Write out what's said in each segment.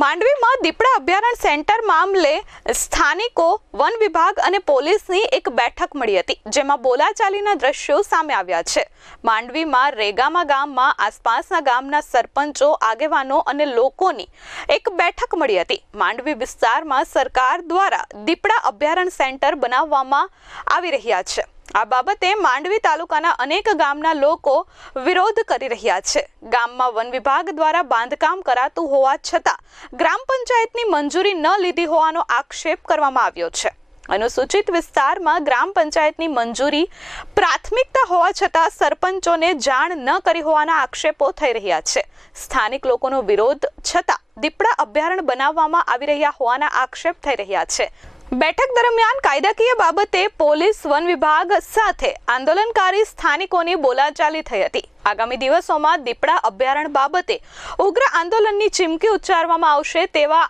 માંડવીમાં દીપડા અભયારણ્ય સેન્ટર મામલે સ્થાનિકો, વન વિભાગ અને પોલીસની એક બેઠક મળી હતી, જેમાં બોલાચાલીના દ્રશ્યો સામે આવ્યા છે। માંડવીમાં રેગામા ગામમાં આસપાસના ગામના સરપંચો, આગેવાનો અને લોકોની એક બેઠક મળી હતી। માંડવી વિસ્તારમાં સરકાર દ્વારા દીપડા અભયારણ્ય સેન્ટર બનાવવામાં આવી રહ્યા છે। આ બાબતે માંડવી તાલુકાના અનેક ગામના લોકો વિરોધ કરી રહ્યા છે। ગામમાં વન વિભાગ દ્વારા બાંધકામ કરાતું હોવા છતાં ગ્રામ પંચાયતની મંજૂરી ન લીધી હોવાનો આક્ષેપ કરવામાં આવ્યો છે। અનુસૂચિત વિસ્તારમાં ગ્રામ પંચાયતની મંજૂરી પ્રાથમિકતા હોવા છતાં સરપંચોને જાણ ન કરી હોવાના આક્ષેપો થઈ રહ્યા છે। સ્થાનિક લોકોનો વિરોધ છતાં દીપડા અભયારણ્ય બનાવવામાં આવી રહ્યા હોવાના આક્ષેપ થઈ રહ્યા છે। બેઠક દરમિયાન કાયદાકીય બાબતે પોલીસ, વન વિભાગ સાથે આંદોલનકારી સ્થાનિકોની બોલાચાલી થઈ હતી। આગામી દિવસોમાં દીપડા અભયારણ્ય બાબતે ઉગ્ર આંદોલનની ચીમકી ઉચ્ચારવામાં આવશે તેવા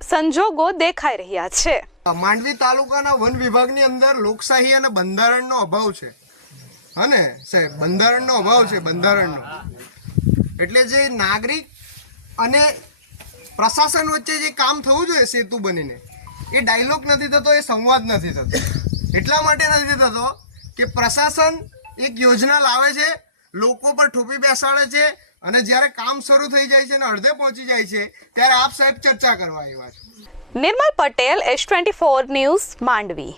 સંજોગો દેખાઈ રહ્યા છે। માંડવી તાલુકાના વન વિભાગની અંદર લોકશાહી અને બંધારણનો અભાવ છે, અને સાહેબ બંધારણનો અભાવ છે। બંધારણનો એટલે જે નાગરિક અને પ્રશાસન વચ્ચે જે કામ થવું જોઈએ સેતુ બનીને, એ ડાયલોગ નથી થતો, એ સંવાદ નથી થતો। એટલા માટે નથી થતો કે પ્રશાસન એક યોજના લાવે છે, લોકો પર ઠોપી બેસાડે છે, અને જ્યારે કામ શરૂ થઈ જાય છે અને અડધે પહોંચી જાય છે ત્યારે આપ સાહેબ ચર્ચા કરવા આવ્યા છે। નિર્મલ પટેલ, S24 ન્યૂઝ, માંડવી।